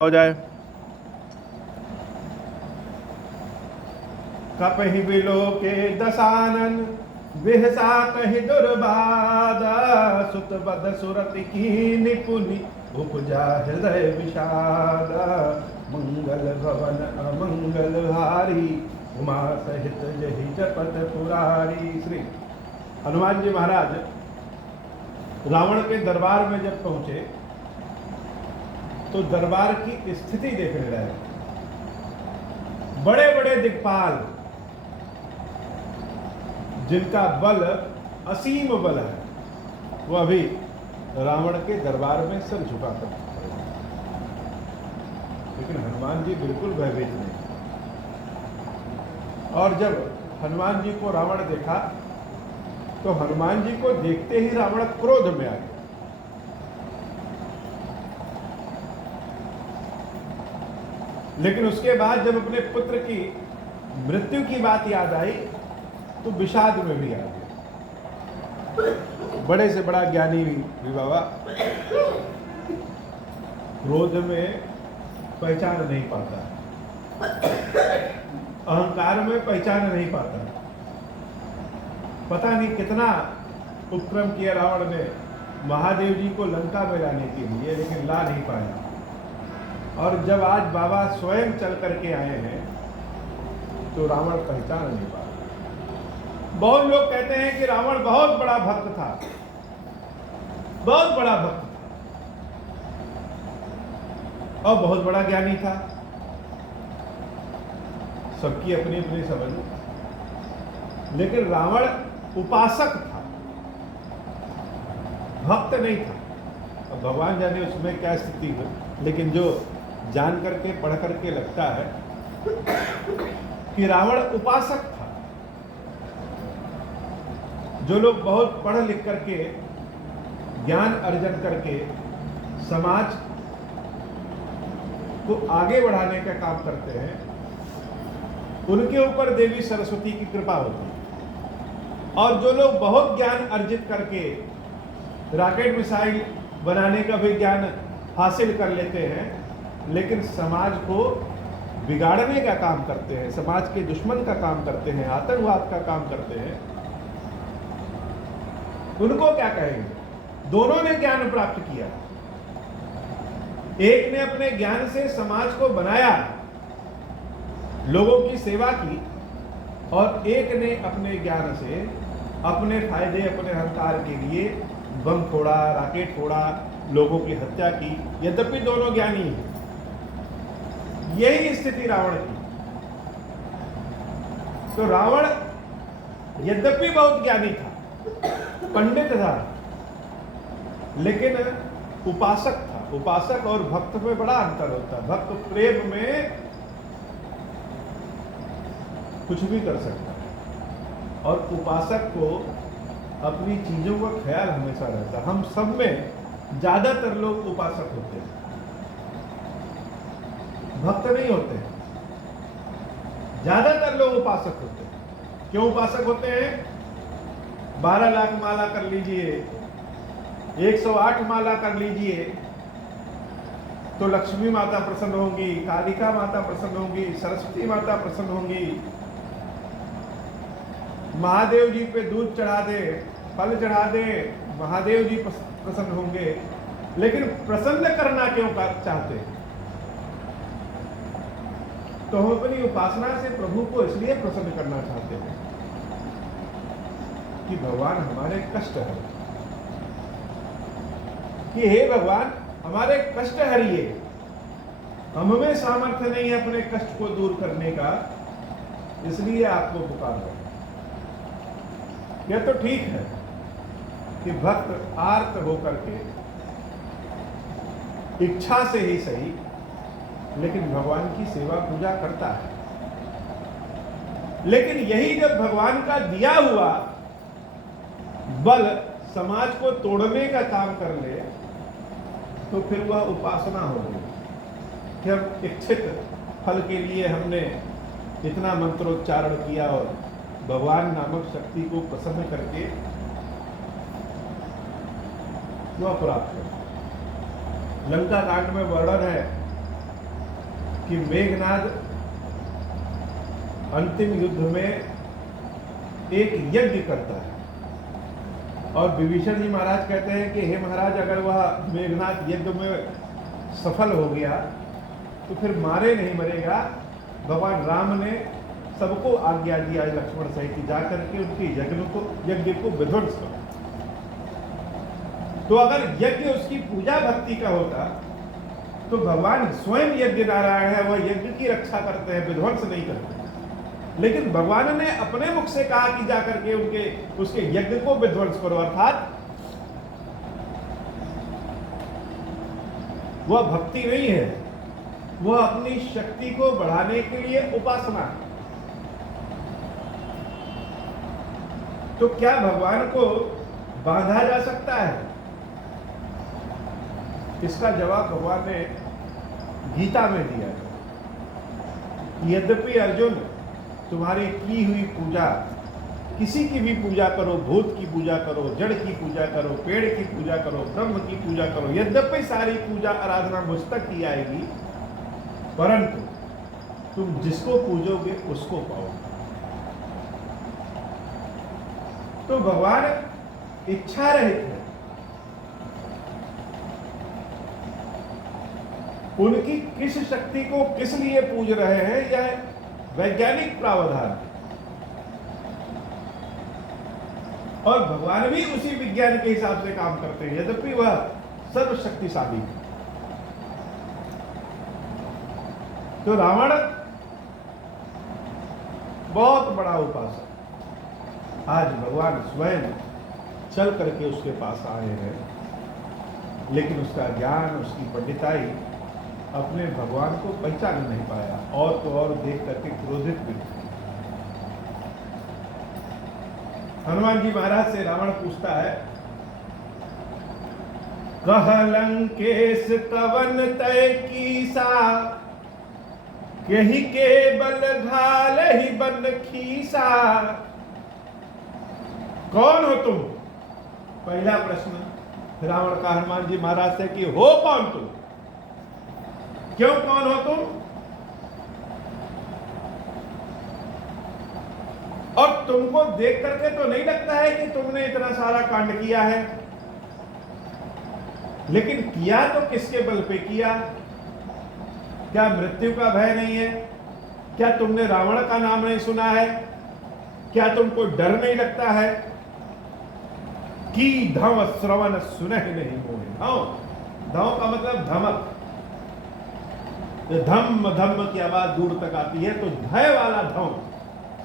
हो जाए। कपहि बिलोके दसानन बिहसा कहि दुर्बादा सुत बद सुरति की निपुनि उपजा हृदय विषादा मंगल भवन अमंगल हारी उमा सहित जहि जपत पुरारी। श्री हनुमान जी महाराज रावण के दरबार में जब पहुंचे तो दरबार की स्थिति देखने लगे। बड़े बड़े दिक्पाल जिनका बल असीम बल है वो अभी रावण के दरबार में सिर झुका कर, लेकिन हनुमान जी बिल्कुल भयभीत नहीं। और जब हनुमान जी को रावण देखा तो हनुमान जी को देखते ही रावण क्रोध में आ गया। लेकिन उसके बाद जब अपने पुत्र की मृत्यु की बात याद आई तो विषाद में भी आ गया। बड़े से बड़ा ज्ञानी भी बाबा क्रोध में पहचान नहीं पाता, अहंकार में पहचान नहीं पाता। पता नहीं कितना उपक्रम किया रावण ने महादेव जी को लंका में लाने के लिए, लेकिन ला नहीं पाया। और जब आज बाबा स्वयं चल करके आए हैं तो रावण पहचान नहीं पा रहा। बहुत लोग कहते हैं कि रावण बहुत बड़ा भक्त था, बहुत बड़ा भक्त था और बहुत बड़ा ज्ञानी था। सबकी अपनी अपनी समझ, लेकिन रावण उपासक था, भक्त नहीं था। अब भगवान जाने उसमें क्या स्थिति हुई, लेकिन जो जान करके पढ़ करके लगता है कि रावण उपासक था। जो लोग बहुत पढ़ लिख करके ज्ञान अर्जन करके समाज को आगे बढ़ाने का काम करते हैं, उनके ऊपर देवी सरस्वती की कृपा होती है। और जो लोग बहुत ज्ञान अर्जित करके रॉकेट मिसाइल बनाने का भी ज्ञान हासिल कर लेते हैं, लेकिन समाज को बिगाड़ने का काम करते हैं, समाज के दुश्मन का काम करते हैं, आतंकवाद का काम करते हैं, उनको क्या कहेंगे? दोनों ने ज्ञान प्राप्त किया। एक ने अपने ज्ञान से समाज को बनाया, लोगों की सेवा की, और एक ने अपने ज्ञान से अपने फायदे, अपने अहंकार के लिए बम फोड़ा, रॉकेट फोड़ा, लोगों की हत्या की। यद्यपि दोनों ज्ञानी हैं। यही स्थिति रावण की। तो रावण यद्यपि बहुत ज्ञानी था, पंडित था, लेकिन उपासक था। उपासक और भक्त में बड़ा अंतर होता है। भक्त प्रेम में कुछ भी कर सकता है, और उपासक को अपनी चीजों का ख्याल हमेशा रहता है। हम सब में ज्यादातर लोग उपासक होते हैं, भक्त नहीं होते हैं। ज्यादातर लोग उपासक होते हैं। क्यों उपासक होते हैं? 12 लाख माला कर लीजिए, 108 माला कर लीजिए तो लक्ष्मी माता प्रसन्न होंगी, कालिका माता प्रसन्न होंगी, सरस्वती माता प्रसन्न होंगी। महादेव जी पे दूध चढ़ा दे, फल चढ़ा दे, महादेव जी प्रसन्न होंगे। लेकिन प्रसन्न करना क्यों चाहते हैं? तो हम अपनी उपासना से प्रभु को इसलिए प्रसन्न करना चाहते हैं कि भगवान हमारे कष्ट है, कि हे भगवान हमारे कष्ट हरिए। हमें सामर्थ्य नहीं है अपने कष्ट को दूर करने का, इसलिए आपको पुकार रहे हैं। यह तो ठीक है कि भक्त आर्त होकर के इच्छा से ही सही, लेकिन भगवान की सेवा पूजा करता है। लेकिन यही जब भगवान का दिया हुआ बल समाज को तोड़ने का काम कर ले, तो फिर वह उपासना हो गई कि हम इच्छित फल के लिए हमने इतना मंत्रोच्चारण किया और भगवान नामक शक्ति को प्रसन्न करके वह प्राप्त कर। लंका कांड में वर्णन है कि मेघनाद अंतिम युद्ध में एक यज्ञ करता है और विभीषण जी महाराज कहते हैं कि हे महाराज, अगर वह मेघनाद यज्ञ में सफल हो गया तो फिर मारे नहीं मरेगा। भगवान राम ने सबको आज्ञा दिया लक्ष्मण सहित जाकर के उनके यज्ञ को विध्वंस करो। तो अगर यज्ञ उसकी पूजा भक्ति का होता तो भगवान स्वयं यज्ञ नारायण है, वह यज्ञ की रक्षा करते हैं, विध्वंस नहीं करते। लेकिन भगवान ने अपने मुख से कहा कि जाकर के उसके यज्ञ को विध्वंस करो, अर्थात वह भक्ति नहीं है, वह अपनी शक्ति को बढ़ाने के लिए उपासना है। तो क्या भगवान को बांधा जा सकता है? इसका जवाब भगवान ने गीता में दिया है। यद्यपि अर्जुन, तुम्हारी की हुई पूजा, किसी की भी पूजा करो, भूत की पूजा करो, जड़ की पूजा करो, पेड़ की पूजा करो, ब्रह्म की पूजा करो, यद्यपि सारी पूजा आराधना मुझ तक की आएगी, परंतु तुम जिसको पूजोगे उसको पाओगे। तो भगवान इच्छा रहित है, उनकी किस शक्ति को किस लिए पूज रहे हैं, यह वैज्ञानिक प्रावधान, और भगवान भी उसी विज्ञान के हिसाब से काम करते हैं, यद्यपि वह सर्वशक्तिशाली है। तो रावण बहुत बड़ा उपासक, आज भगवान स्वयं चल करके उसके पास आए हैं, लेकिन उसका ज्ञान, उसकी पंडिताई अपने भगवान को पहचान नहीं पाया, और तो और देख करके क्रोधित भी। हनुमान जी महाराज से रावण पूछता है, कह लंकेश कवन तय कीसा, यही के बल घाल ही बन खीसा। कौन हो तुम? पहला प्रश्न रावण का हनुमान जी महाराज से कि हो कौन तुम, क्यों कौन हो तुम, और तुमको देख करके तो नहीं लगता है कि तुमने इतना सारा कांड किया है, लेकिन किया तो किसके बल पे किया? क्या मृत्यु का भय नहीं है? क्या तुमने रावण का नाम नहीं सुना है? क्या तुमको डर नहीं लगता है? कि धम श्रवण सुनह नहीं मोहे। धम का मतलब धमक, धम्म धम्म की आवाज दूर तक आती है, तो भय वाला धम,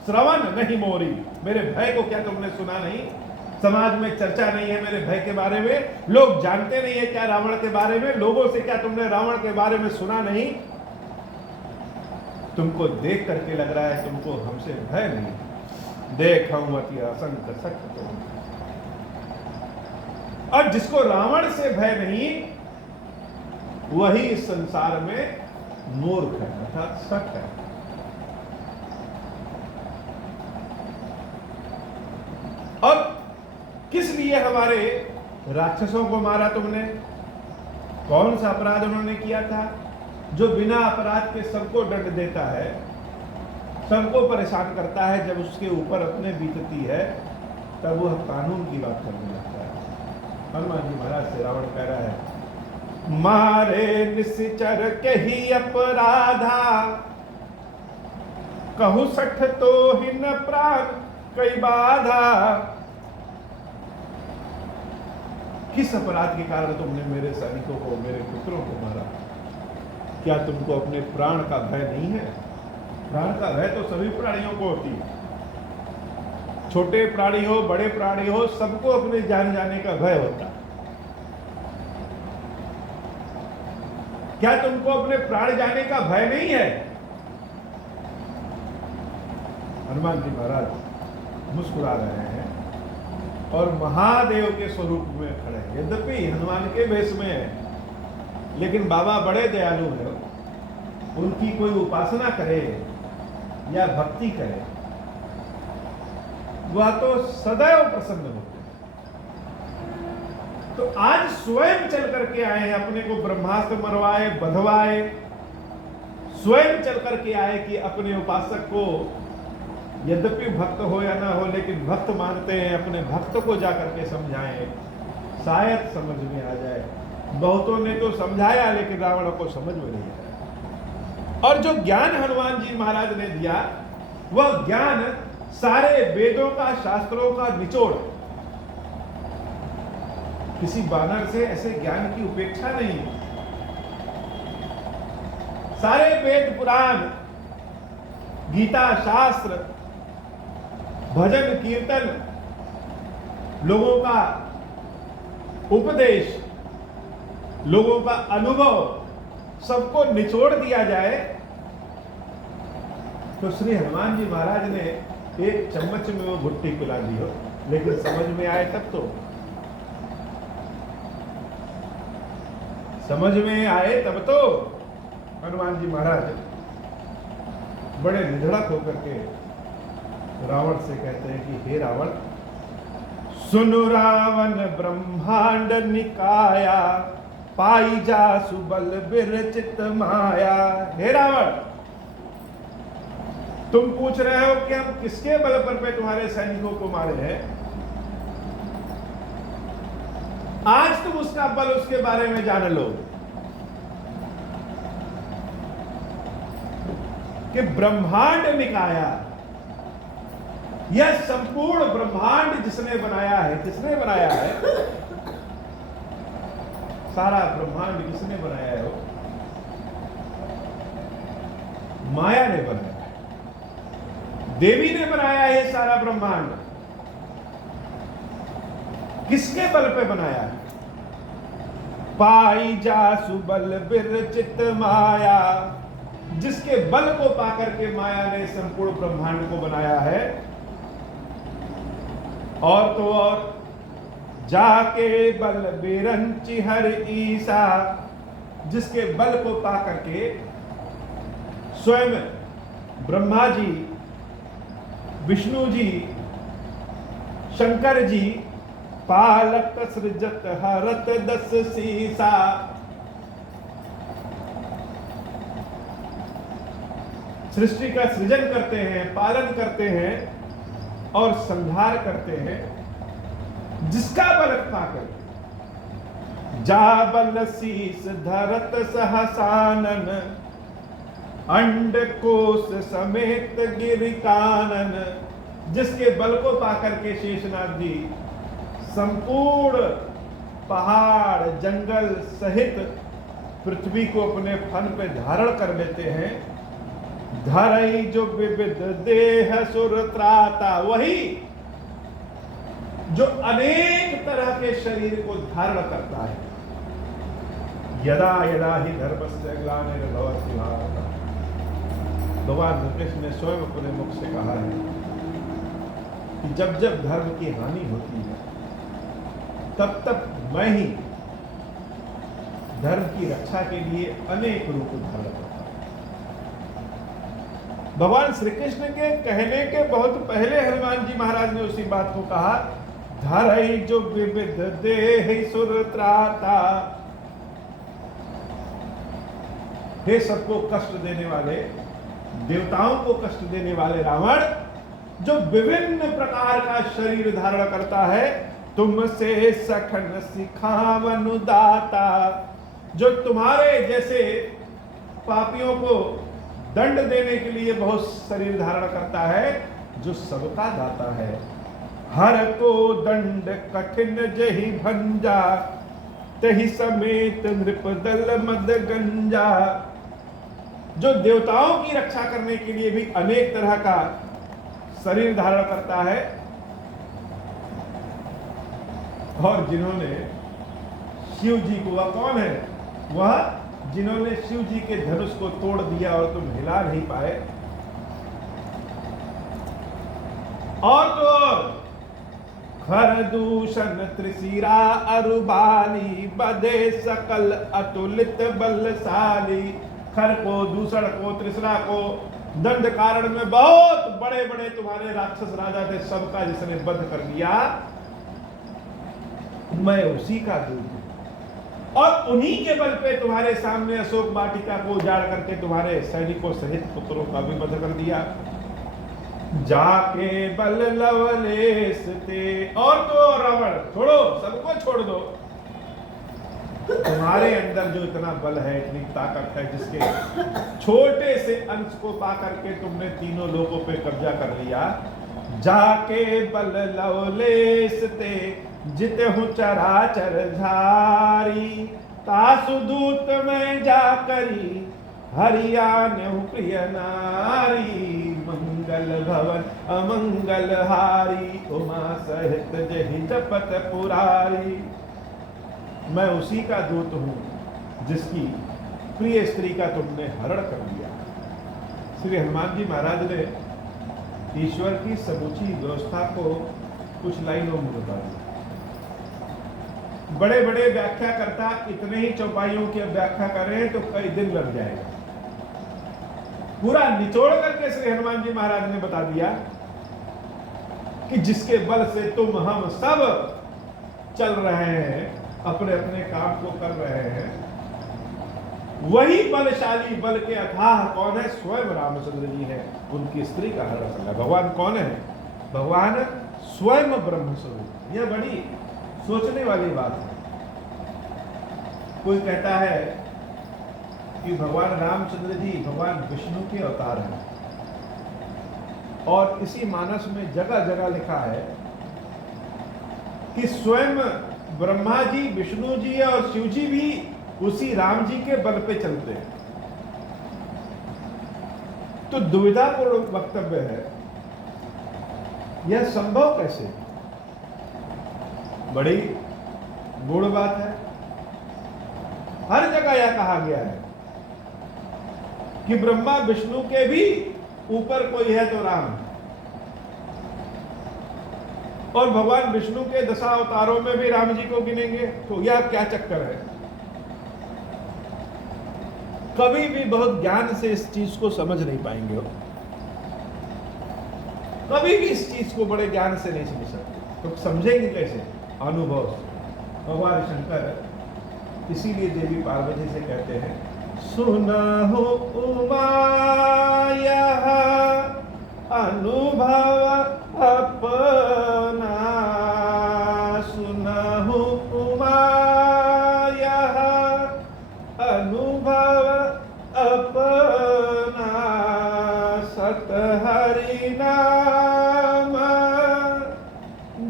श्रवण नहीं मोरी, मेरे भय को क्या तुमने सुना नहीं? समाज में चर्चा नहीं है मेरे भय के बारे में, लोग जानते नहीं है क्या रावण के बारे में, लोगों से क्या तुमने रावण के बारे में सुना नहीं? तुमको देख करके लग रहा है तुमको हमसे भय नहीं। देखऊं अति असंख्य सख्त तो, और जिसको रावण से भय नहीं वही इस संसार में मूर्ख है, अर्थात सख है। और किस लिए हमारे राक्षसों को मारा तुमने? कौन सा अपराध उन्होंने किया था? जो बिना अपराध के सबको दंड देता है, सबको परेशान करता है, जब उसके ऊपर अपने बीतती है तब वह कानून की बात करने लगता है। हनुमान जी महाराज से रावण कह रहा है, मारे निश्चर के ही अपराधा, कहु सठ तो ही न प्राण कई बाधा। किस अपराध के कारण तुमने मेरे सैनिकों को, मेरे पुत्रों को मारा? क्या तुमको अपने प्राण का भय नहीं है? प्राण का भय तो सभी प्राणियों को होती है, छोटे प्राणी हो, बड़े प्राणी हो, सबको अपने जान जाने का भय होता है। क्या तुमको अपने प्राण जाने का भय नहीं है? हनुमान जी महाराज मुस्कुरा रहे हैं और महादेव के स्वरूप में खड़े हैं। यद्यपि हनुमान के वेश में है, लेकिन बाबा बड़े दयालु हैं। उनकी कोई उपासना करे या भक्ति करे, वह तो सदैव प्रसन्न होते हैं। तो आज स्वयं चल करके आए हैं, अपने को ब्रह्मास्त्र मरवाए, बधवाए, स्वयं चल करके आए कि अपने उपासक को, यद्यपि भक्त हो या ना हो, लेकिन भक्त मानते हैं, अपने भक्त को जाकर के समझाएं, शायद समझ में आ जाए। बहुतों ने तो समझाया लेकिन रावण को समझ में नहीं आया। और जो ज्ञान हनुमान जी महाराज ने दिया वह ज्ञान सारे वेदों का, शास्त्रों का निचोड़। किसी बानर से ऐसे ज्ञान की उपेक्षा नहीं। सारे वेद पुराण, गीता, शास्त्र, भजन कीर्तन, लोगों का उपदेश, लोगों का अनुभव, सबको निचोड़ दिया जाए तो श्री हनुमान जी महाराज ने एक चम्मच में वो भुट्टी पिला दी हो, लेकिन समझ में आए तब तो। समझ में आए तब तो हनुमान जी महाराज बड़े निधड़क होकर के रावण से कहते हैं कि हे रावण, सुनो रावण ब्रह्मांड निकाया, पाई जा सुबल विरचित माया। हे रावण, तुम पूछ रहे हो कि हम किसके बल पर पे तुम्हारे सैनिकों को मारे हैं। आज तुम उसका बल, उसके बारे में जान लो कि ब्रह्मांड निकाया, यह संपूर्ण ब्रह्मांड जिसने बनाया है, किसने बनाया है? सारा ब्रह्मांड किसने बनाया है? माया ने बनाया है, देवी ने बनाया है सारा ब्रह्मांड। किसके बल पे बनाया है? पाई जा सुबल विरचित माया, जिसके बल को पाकर के माया ने संपूर्ण ब्रह्मांड को बनाया है। और तो और जाके बल बिरंची हर ईसा, जिसके बल को पाकर के स्वयं ब्रह्मा जी, विष्णु जी, शंकर जी पालक सृजत हरत दस सीसा। सृष्टि का सृजन करते हैं, पालन करते हैं और संहार करते हैं, जिसका बल पाकर जा बल शीस धरत सहसानन, अंड कोश समेत गिरिकानन, जिसके बल को पाकर के शेषनाग जी संपूर्ण पहाड़ जंगल सहित पृथ्वी को अपने फन पे धारण कर लेते हैं। धरई जो विविध देह सुर त्राता, वही जो अनेक तरह के शरीर को धारण करता है। यदा यदा ही धर्मस्य ग्लानिर्भवति भारत, भगवान कृष्ण ने स्वयं अपने मुख से कहा है कि जब जब धर्म की हानि होती है तब तब मैं ही धर्म की रक्षा के लिए अनेक रूप धारण करता हूं। भगवान श्री कृष्ण के कहने के बहुत पहले हनुमान जी महाराज ने उसी बात को कहा, धरई जो विविध देह सुर त्राता। हे सबको कष्ट देने वाले, देवताओं को कष्ट देने वाले रावण, जो विभिन्न प्रकार का शरीर धारण करता है, तुमसे सखन सिखावनु दाता, जो तुम्हारे जैसे पापियों को दंड देने के लिए बहुत शरीर धारण करता है, जो सबका दाता है। हर को दंड कठिन जहि भंजा, तहि समेत नृपदल मद गंजा, जो देवताओं की रक्षा करने के लिए भी अनेक तरह का शरीर धारण करता है, और जिन्होंने शिव जी को, वह कौन है? वह जिन्होंने शिव जी के धनुष को तोड़ दिया और तुम हिला नहीं पाए। और तो खर दूषण त्रिशिरा अरुबाली, बदे सकल अतुलित बलशाली। खर को, दूषण को, त्रिशिरा को, दंड कारण में बहुत बड़े बड़े तुम्हारे राक्षस राजा थे, सबका जिसने बंध कर दिया, मैं उसी का दूत हूं। और उन्हीं के बल पे तुम्हारे सामने अशोक वाटिका को उजाड़ करके तुम्हारे सैनिकों सहित पुत्रों का भी वध कर दिया। जाके बल लवलेश ते, और तो रावण छोड़ो, सबको छोड़ दो। तुम्हारे अंदर जो इतना बल है, इतनी ताकत है, जिसके छोटे से अंश को पा करके तुमने तीनों लोगों पे कब्जा कर लिया। जाके बल लवलेश ते जिते हूँ चराचर झारी, तासु दूत में जाकरी हरियाणा प्रिय नारी। मंगल भवन अमंगल हारी, उमा सहित जहि जपत पुरारी। मैं उसी का दूत हूं जिसकी प्रिय स्त्री का तुमने हरण कर लिया। श्री हनुमान जी महाराज ने ईश्वर की समूची व्यवस्था को कुछ लाइनों में बता दिया। बड़े बड़े व्याख्याकर्ता इतने ही चौपाइयों की व्याख्या कर रहे हैं तो कई दिन लग जाएगा। पूरा निचोड़ करके श्री हनुमान जी महाराज ने बता दिया कि जिसके बल से तुम हम सब चल रहे हैं, अपने अपने काम को कर रहे हैं, वही बलशाली, बल के अथाह कौन है? स्वयं रामचंद्र जी है। उनकी स्त्री का हरण कर लिया। भगवान कौन है? भगवान स्वयं ब्रह्म स्वरूप। यह बड़ी सोचने वाली बात है। कोई कहता है कि भगवान रामचंद्र जी भगवान विष्णु के अवतार हैं, और इसी मानस में जगह जगह लिखा है कि स्वयं ब्रह्मा जी, विष्णु जी और शिव जी भी उसी राम जी के बल पे चलते हैं। तो दुविधापूर्ण वक्तव्य है, यह संभव कैसे? बड़ी गूढ़ बात है। हर जगह यह कहा गया है कि ब्रह्मा विष्णु के भी ऊपर कोई है तो राम है, और भगवान विष्णु के 10 अवतारों में भी राम जी को गिनेंगे। तो यह क्या चक्कर है? कभी भी बहुत ज्ञान से इस चीज को समझ नहीं पाएंगे हो। कभी भी इस चीज को बड़े ज्ञान से नहीं समझ सकते। तो समझेंगे कैसे? अनुभव से। भगवान शंकर इसीलिए देवी पार्वती से कहते हैं, सुनहु उमा यह अनुभव अपना, सुनहु उमा यह अनुभव अपना, सत हरि नाम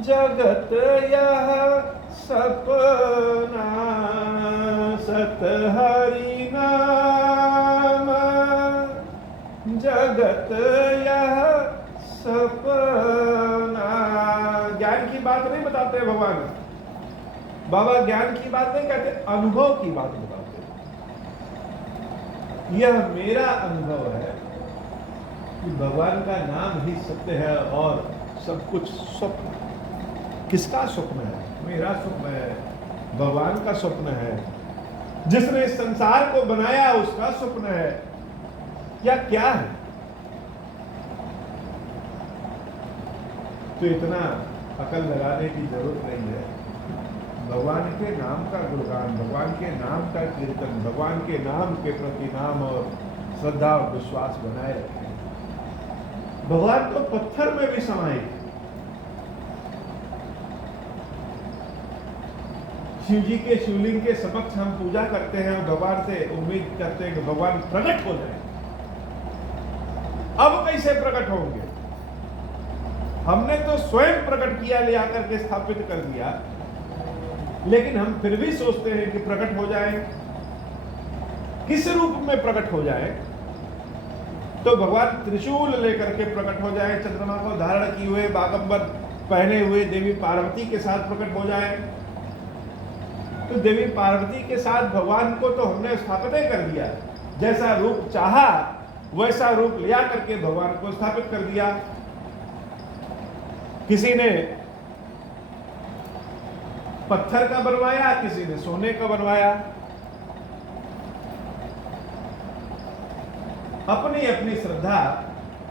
जगत यह सपना, सत हरि नाम जगत यह सपना। ज्ञान की बात नहीं बताते भगवान बाबा, ज्ञान की बात नहीं कहते, अनुभव की बात बताते। यह मेरा अनुभव है कि भगवान का नाम ही सत्य है और सब कुछ स्वप्न। किसका स्वप्न है? मेरा स्वप्न है, भगवान का स्वप्न है। जिसने इस संसार को बनाया उसका स्वप्न है। या क्या है? तो इतना अकल लगाने की जरूरत नहीं है। भगवान के नाम का गुणगान, भगवान के नाम का कीर्तन, भगवान के नाम के प्रति नाम और श्रद्धा और विश्वास बनाए रखें। भगवान तो पत्थर में भी समाये। शिव जी के शिवलिंग के समक्ष हम पूजा करते हैं और भगवान से उम्मीद करते हैं कि भगवान प्रकट हो जाए। अब कैसे प्रकट होंगे? हमने तो स्वयं प्रकट किया, ले आकर के स्थापित कर दिया, लेकिन हम फिर भी सोचते हैं कि प्रकट हो जाए। किस रूप में प्रकट हो जाए? तो भगवान त्रिशूल लेकर के प्रकट हो जाए, चंद्रमा को धारण किए हुए, बागंबर पहने हुए देवी पार्वती के साथ प्रकट हो जाए। तो देवी पार्वती के साथ भगवान को तो हमने स्थापित कर दिया। जैसा रूप चाहा वैसा रूप लिया करके भगवान को स्थापित कर दिया। किसी ने पत्थर का बनवाया, किसी ने सोने का बनवाया। अपनी अपनी श्रद्धा,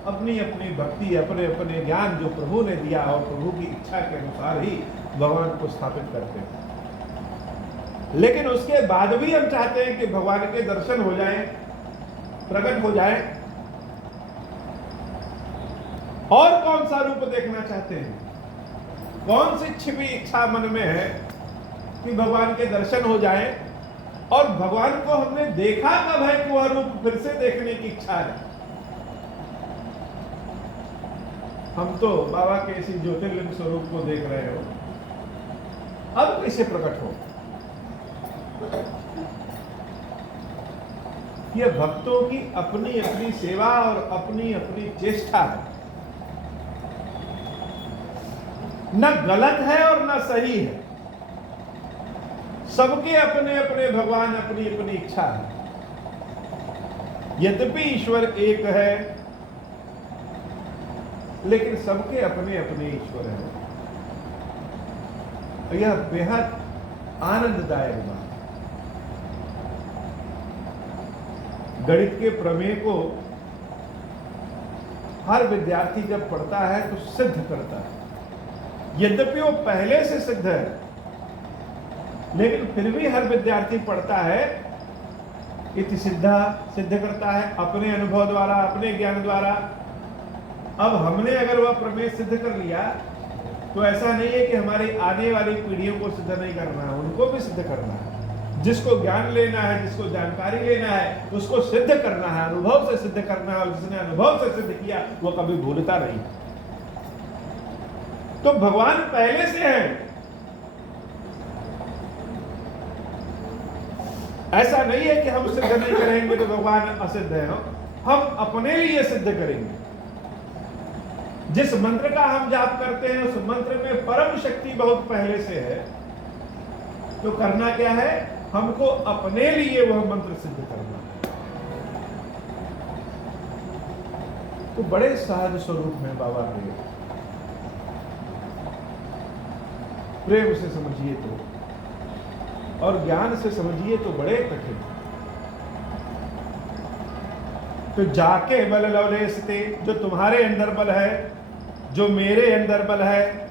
अपनी अपनी भक्ति, अपने अपने ज्ञान जो प्रभु ने दिया और प्रभु की इच्छा के अनुसार ही भगवान को स्थापित करते हैं। लेकिन उसके बाद भी हम चाहते हैं कि भगवान के दर्शन हो जाए, प्रकट हो जाए। और कौन सा रूप देखना चाहते हैं? कौन सी छिपी इच्छा मन में है कि भगवान के दर्शन हो जाए? और भगवान को हमने देखा कब है कि वह रूप फिर से देखने की इच्छा है? हम तो बाबा के इसी ज्योतिर्लिंग स्वरूप को देख रहे हो, अब कैसे प्रकट हो? यह भक्तों की अपनी अपनी सेवा और अपनी अपनी चेष्टा है, न गलत है और न सही है। सबके अपने अपने भगवान, अपनी अपनी इच्छा है। यद्यपि ईश्वर एक है, लेकिन सबके अपने अपने ईश्वर है। यह बेहद आनंददायक बात। गणित के प्रमेय को हर विद्यार्थी जब पढ़ता है तो सिद्ध करता है। यद्यपि वो पहले से सिद्ध है, लेकिन फिर भी हर विद्यार्थी पढ़ता है, इति सिद्धा सिद्ध करता है अपने अनुभव द्वारा, अपने ज्ञान द्वारा। अब हमने अगर वह प्रमेय सिद्ध कर लिया तो ऐसा नहीं है कि हमारी आने वाली पीढ़ियों को सिद्ध नहीं करना है, उनको भी सिद्ध करना है। जिसको ज्ञान लेना है, जिसको जानकारी लेना है, उसको सिद्ध करना है, अनुभव से सिद्ध करना है। और जिसने अनुभव से सिद्ध किया वो कभी भूलता नहीं। तो भगवान पहले से है, ऐसा नहीं है कि हम सिद्ध नहीं करेंगे तो भगवान असिद्ध है। हम अपने लिए सिद्ध करेंगे। जिस मंत्र का हम जाप करते हैं उस मंत्र में परम शक्ति बहुत पहले से है। तो करना क्या है? हमको अपने लिए वह मंत्र सिद्ध करना है। तो बड़े सहज स्वरूप में बाबा के, प्रेम से समझिए तो, और ज्ञान से समझिए तो बड़े कठिन। तो जाके बल लवलेसते, जो तुम्हारे अंदर बल है, जो मेरे अंदर बल है,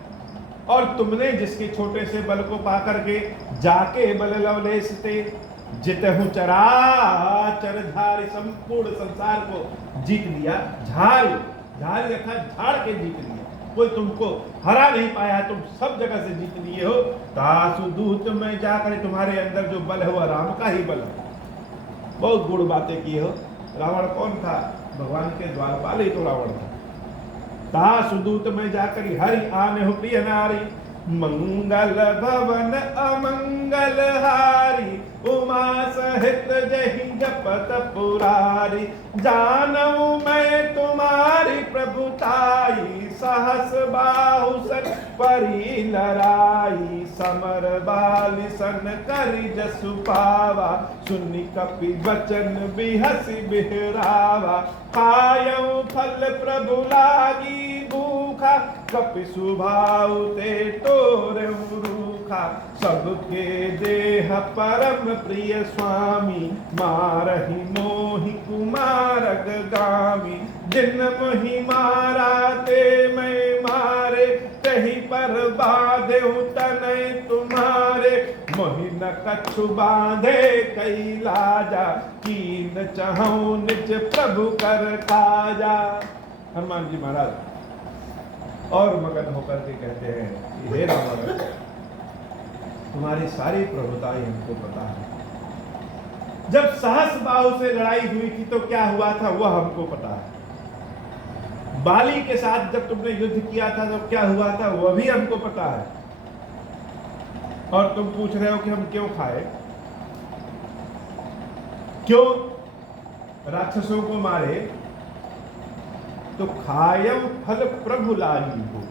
और तुमने जिसके छोटे से बल को पा करके जाके बल लवलेसते जितहु चराचर धारी, संपूर्ण संसार को जीत लिया। झारी अर्थात झाड़ के जीत लिया। कोई तुमको हरा नहीं पाया, तुम सब जगह से जीत लिए हो। तासु दूत में जाकर तुम्हारे अंदर जो बल है वह राम का ही बल है। बहुत गुड़ बातें की हो। रावण कौन था? भगवान के द्वारपाल ही तो रावण था। तासु दूत में जाकर हरि आने हो प्रिय नारी, मंगल भवन अमंगल हारी, उमा सहित जहि जपत पुरारी। जानऊ मैं तुम्हारी प्रभुताई, सहस बाहु सर परी लराई। समर बाल सन करि जसु पावा, सुनि कपि वचन बिहसि बिहरावा। खायऊ फल प्रभु लागी भूखा, कपि सुभाउ ते तोरऊ रूखा। सबके देह परम प्रिय स्वामी, मारहि मोहि कुमारग गामी। जिन मोहि मारा ते मैं मारे, तहि पर बाधेउ तनय तुम्हारे। मोहि न कछु बांधे कई लाजा, कीन चहु निज प्रभु कर काजा। हनुमान जी महाराज और मगन होकर के कहते हैं, हे रावण, तुम्हारी सारी प्रभुताई हमको पता है। जब सहस बाहु से लड़ाई हुई थी तो क्या हुआ था वह हमको पता है। बाली के साथ जब तुमने युद्ध किया था तो क्या हुआ था वह भी हमको पता है। और तुम पूछ रहे हो कि हम क्यों खाए, क्यों राक्षसों को मारे? तो खायम फल प्रभु लागी हो।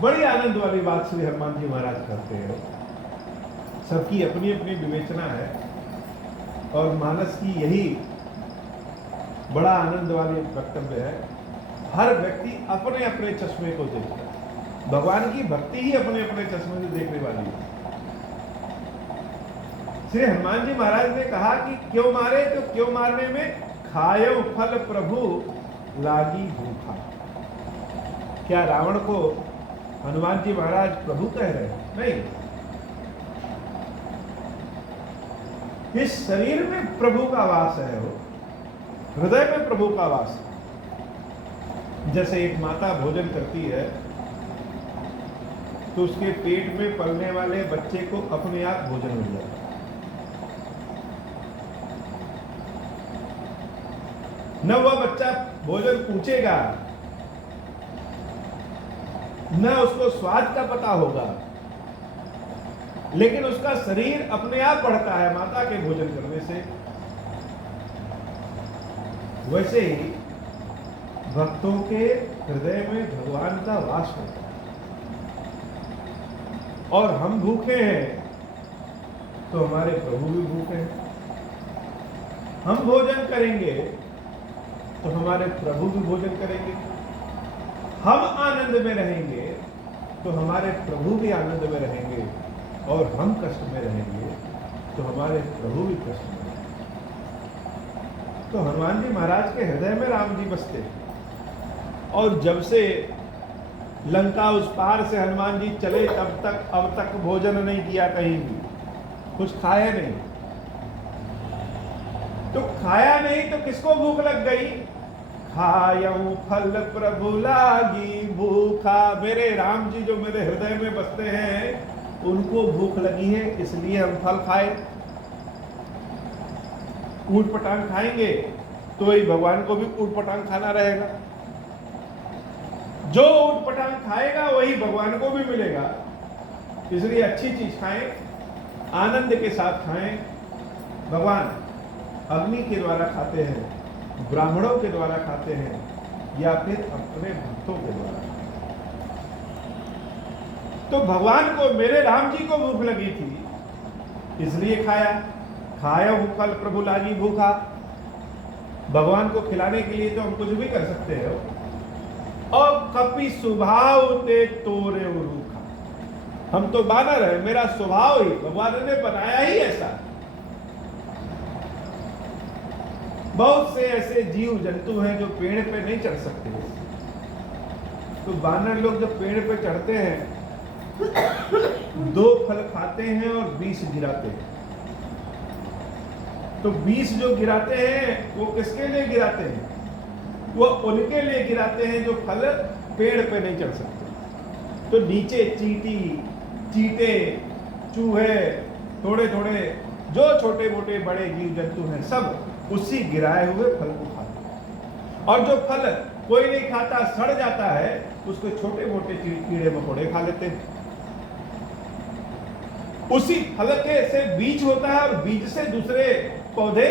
बड़ी आनंद वाली बात श्री हनुमान जी महाराज करते हैं। सबकी अपनी अपनी विवेचना है और मानस की यही बड़ा आनंद वाली वक्तव्य है। हर व्यक्ति अपने अपने चश्मे को देखता है। भगवान की भक्ति ही अपने अपने चश्मे से देखने वाली है। श्री हनुमान जी महाराज ने कहा कि क्यों मारे? तो क्यों मारने में खायो फल प्रभु लागी भूखा। क्या रावण को हनुमान जी महाराज प्रभु कह रहे हैं? नहीं, इस शरीर में प्रभु का वास है, वो हृदय में प्रभु का वास है। जैसे एक माता भोजन करती है तो उसके पेट में पलने वाले बच्चे को अपने आप भोजन मिल जाता है। न वह बच्चा भोजन पूछेगा, न उसको स्वाद का पता होगा, लेकिन उसका शरीर अपने आप बढ़ता है माता के भोजन करने से। वैसे ही भक्तों के हृदय में भगवान का वास होता है। और हम भूखे हैं तो हमारे प्रभु भी भूखे हैं। हम भोजन करेंगे तो हमारे प्रभु भी भोजन करेंगे। हम आनंद में रहेंगे तो हमारे प्रभु भी आनंद में रहेंगे, और हम कष्ट में रहेंगे तो हमारे प्रभु भी कष्ट में रहेंगे। तो हनुमान जी महाराज के हृदय में राम जी बसते। और जब से लंका उस पार से हनुमान जी चले अब तक भोजन नहीं किया कहीं भी, कुछ खाया नहीं। तो खाया नहीं तो किसको भूख लग गई? खायऊ फल प्रभु लागी भूखा। मेरे राम जी जो मेरे हृदय में बसते हैं उनको भूख लगी है, इसलिए हम फल खाए। ऊट पटांग खाएंगे तो वही भगवान को भी ऊट पटांग खाना रहेगा। जो ऊट पटांग खाएगा वही भगवान को भी मिलेगा। इसलिए अच्छी चीज खाएं, आनंद के साथ खाएं। भगवान अग्नि के द्वारा खाते हैं, ब्राह्मणों के द्वारा खाते हैं, या फिर अपने भक्तों के द्वारा। तो भगवान को, मेरे राम जी को भूख लगी थी इसलिए खाया। खाया फल प्रभु लागी भूखा। भगवान को खिलाने के लिए तो हम कुछ भी कर सकते हैं। और कपि स्वभाव ते तोरे रूखा। हम तो बानर है, मेरा स्वभाव ही भगवान ने बनाया ही ऐसा। बहुत से ऐसे जीव जंतु हैं जो पेड़ पे नहीं चढ़ सकते। तो बानर लोग जब पेड़ पे चढ़ते हैं 2 फल खाते हैं और 20 गिराते हैं। तो 20 जो गिराते हैं वो किसके लिए गिराते हैं? वो उनके लिए गिराते हैं जो फल पेड़ पे नहीं चढ़ सकते। तो नीचे चींटी, चीते, चूहे, थोड़े थोड़े जो छोटे मोटे बड़े जीव जंतु हैं सब उसी गिराए हुए फल को खाते हैं। और जो फल कोई नहीं खाता, सड़ जाता है, उसको छोटे मोटे कीड़े मकोड़े खा लेते हैं। उसी फल के से बीज होता है और बीज से दूसरे पौधे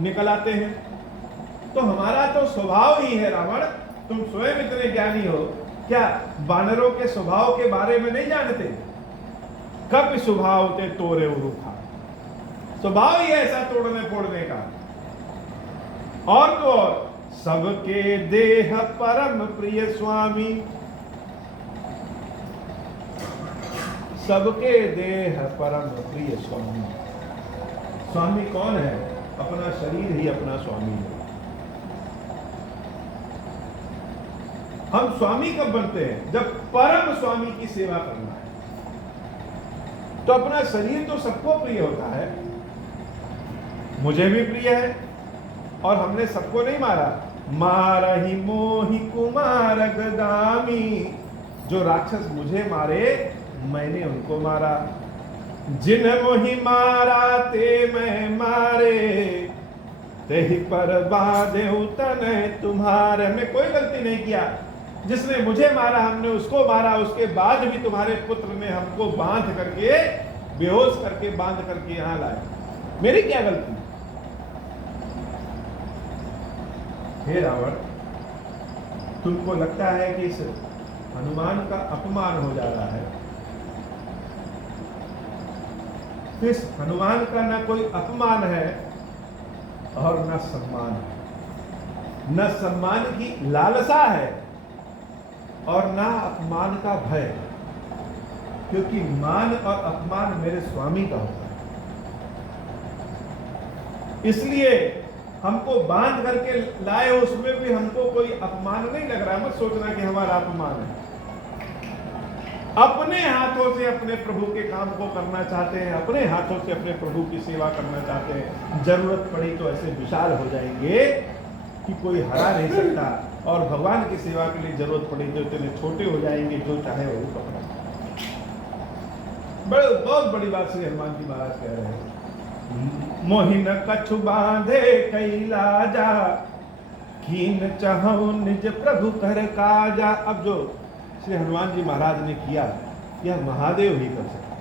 निकल आते हैं। तो हमारा तो स्वभाव ही है रावण। तुम स्वयं इतने ज्ञानी हो, क्या बानरों के स्वभाव के बारे में नहीं जानते? कब स्वभाव ते तोरे रूखा। स्वभाव ही ऐसा तोड़ने फोड़ने का। और तो और सबके देह परम प्रिय स्वामी। सबके देह परम प्रिय स्वामी। स्वामी कौन है? अपना शरीर ही अपना स्वामी है। हम स्वामी कब बनते हैं? जब परम स्वामी की सेवा करना है। तो अपना शरीर तो सबको प्रिय होता है, मुझे भी प्रिय है। और हमने सबको नहीं मारा। मारहि मोहि कुमार गदामी। जो राक्षस मुझे मारे मैंने उनको मारा। जिन मोहि मारा ते मैं मारे, तेहि पर बाधे तन तुम्हारे। मैं कोई गलती नहीं किया, जिसने मुझे मारा हमने उसको मारा। उसके बाद भी तुम्हारे पुत्र ने हमको बांध करके, बेहोश करके बांध करके यहां लाए। मेरी क्या गलती? हे रावण, तुमको लगता है कि इस हनुमान का अपमान हो जा रहा है? इस हनुमान का ना कोई अपमान है और न सम्मान है। न सम्मान की लालसा है और ना अपमान का भय, क्योंकि मान और अपमान मेरे स्वामी का होता है। इसलिए हमको बांध करके लाए, उसमें भी हमको कोई अपमान नहीं लग रहा। मत सोचना कि हमारा अपमान है। अपने हाथों से अपने प्रभु के काम को करना चाहते हैं, अपने हाथों से अपने प्रभु की सेवा करना चाहते हैं, जरूरत पड़ी तो ऐसे विशाल हो जाएंगे कि कोई हरा नहीं सकता, और भगवान की सेवा के लिए जरूरत पड़ी तो इतने छोटे हो जाएंगे, जो चाहे वही पकड़ा। बहुत बड़ी बात श्री हनुमान जी महाराज कह रहे हैं। मोहिन कछु बांधे कैलाजा, कीन चाहूं निज प्रभु कर काजा। अब जो श्री हनुमान जी महाराज ने किया, यह महादेव ही कर सकते।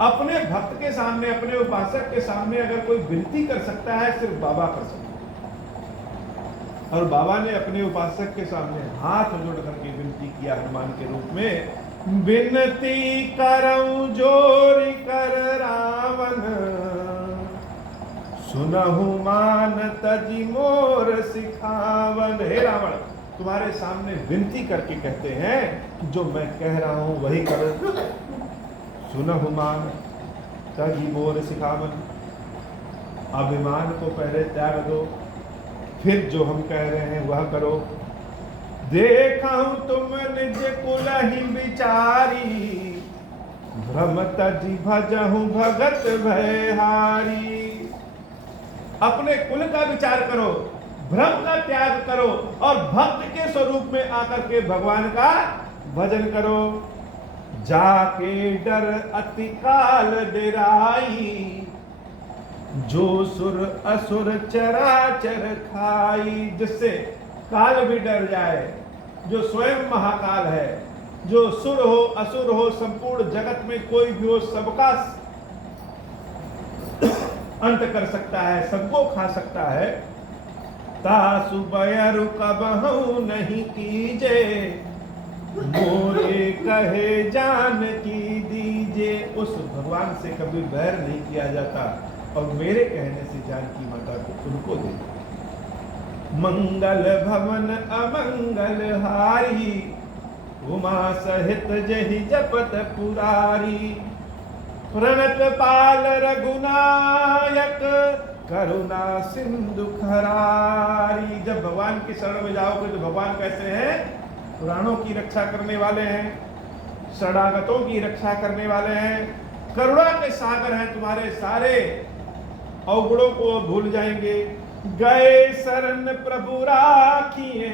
अपने भक्त के सामने, अपने उपासक के सामने अगर कोई विनती कर सकता है, सिर्फ बाबा कर सकते हैं। और बाबा ने अपने उपासक के सामने हाथ जोड़ करके विनती किया हनुमान के रूप में, विनती करऊं जोर कर रावण, सुनहु मान तजी मोर सिखावन। हे रावण, तुम्हारे सामने विनती करके कहते हैं कि जो मैं कह रहा हूं वही करो। सुनहु मान तजी मोर सिखावन। अभिमान को पहले त्याग दो, फिर जो हम कह रहे हैं वह करो। देखा तुम निज कुल ही विचारी, भ्रम तजी भजहु भगत भयहारी। अपने कुल का विचार करो, भ्रम का त्याग करो, और भक्त के स्वरूप में आकर के भगवान का भजन करो। जाके डर अति काल डेराई, जो सुर असुर चराचर खाई। जिससे काल भी डर जाए, जो स्वयं महाकाल है, जो सुर हो असुर हो, संपूर्ण जगत में कोई भी हो, सबका अंत कर सकता है, सबको खा सकता है। तासु बयरु कबहु नहीं कीजे, मोरे कहे जान की दीजे। उस भगवान से कभी बैर नहीं किया जाता, और मेरे कहने से जानकी माता को उनको दे। मंगल भवन अमंगल हारी, उमा सहित जहि जपत पुरारी। प्रणत पाल रघुनायक, करुणा सिंधु खरारी। जब भगवान की शरण में जाओगे तो भगवान कैसे हैं? पुराणों की रक्षा करने वाले हैं, शरणागतों की रक्षा करने वाले हैं, करुणा के सागर हैं। तुम्हारे सारे अवगुणों को भूल जाएंगे। गए शरण प्रभु राखिए,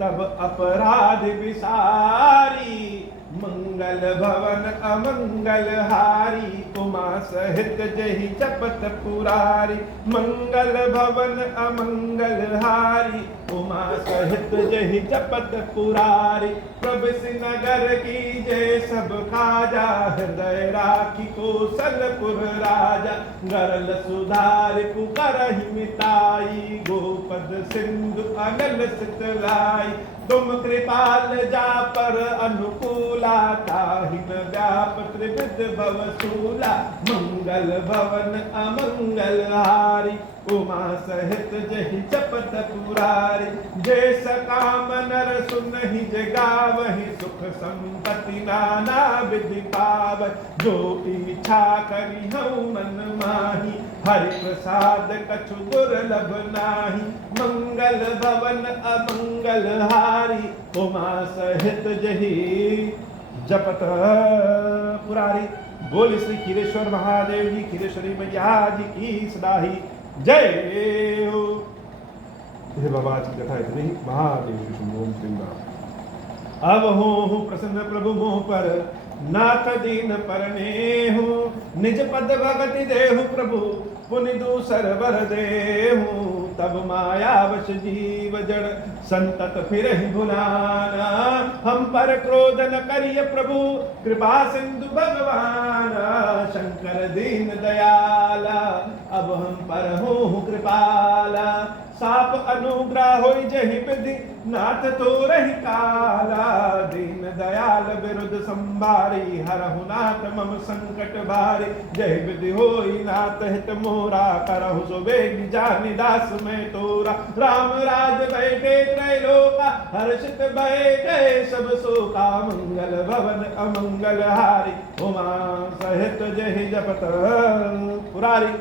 तब अपराध विसारी। मंगल भवन अमंगल हारी, उमा सहित जहि जपत पुरारी। मंगल भवन अमंगल हारी, उमा सहित जहि जपत पुरारी। प्रभु नगर की जय सब काजा, हृदय राखी कौशलपुर राजा। गरल सुधार पुकारहि मिताई, गोपद सिंधु अनल सितलाई। तुम कृपाल जा पर अनुकूला, ताहिन व्याप त्रिविध भवशूला। मंगल भवन अमंगल हारी, उमा सहित जहि जपत पुरारी। जैस काम नर सुनहि जगावहि, सुख संपत्ति नाना विधि पाव। जो इच्छा करी हूँ मन माही, हरि प्रसाद कछु दुर्लभ नाही। मंगल भवन अमंगल हारी, उमा सहित जहि जपत पुरारी। बोल श्री खीरेश्वर महादेव जी, खीरेश्वरी मैया जी की सदा ही जय हो। हे बाबा आज की कथा इतनी। महादेव विष्णु ओम श्री राम। अब हो प्रसन्न प्रभु मोह पर, नाथ दीन परने हो। निज पद भगति देहु प्रभु, पुनि दूसर वर देहु। तब मायावश जीव जड़, संतत फिरहि भुलाना। हम पर क्रोध न करिय प्रभु, कृपा सिंधु भगवान। शंकर दीन दयाला, अब हम पर हो कृपाला। साप अनुग्रह होई जहि विधि, नाथ तो रही काला। दीन दयाल विरुद्ध संभारी, हरहु नाथ मम संकट भारी। जय विधि होई नाथ हित मोरा, करहु सुबेग जानि दास में तोरा। राम राज बैठे त्रैलोका, हर्षित भय गए सब शोका। मंगल भवन अमंगल हारी, उमा सहित जहि जपत पुरारी।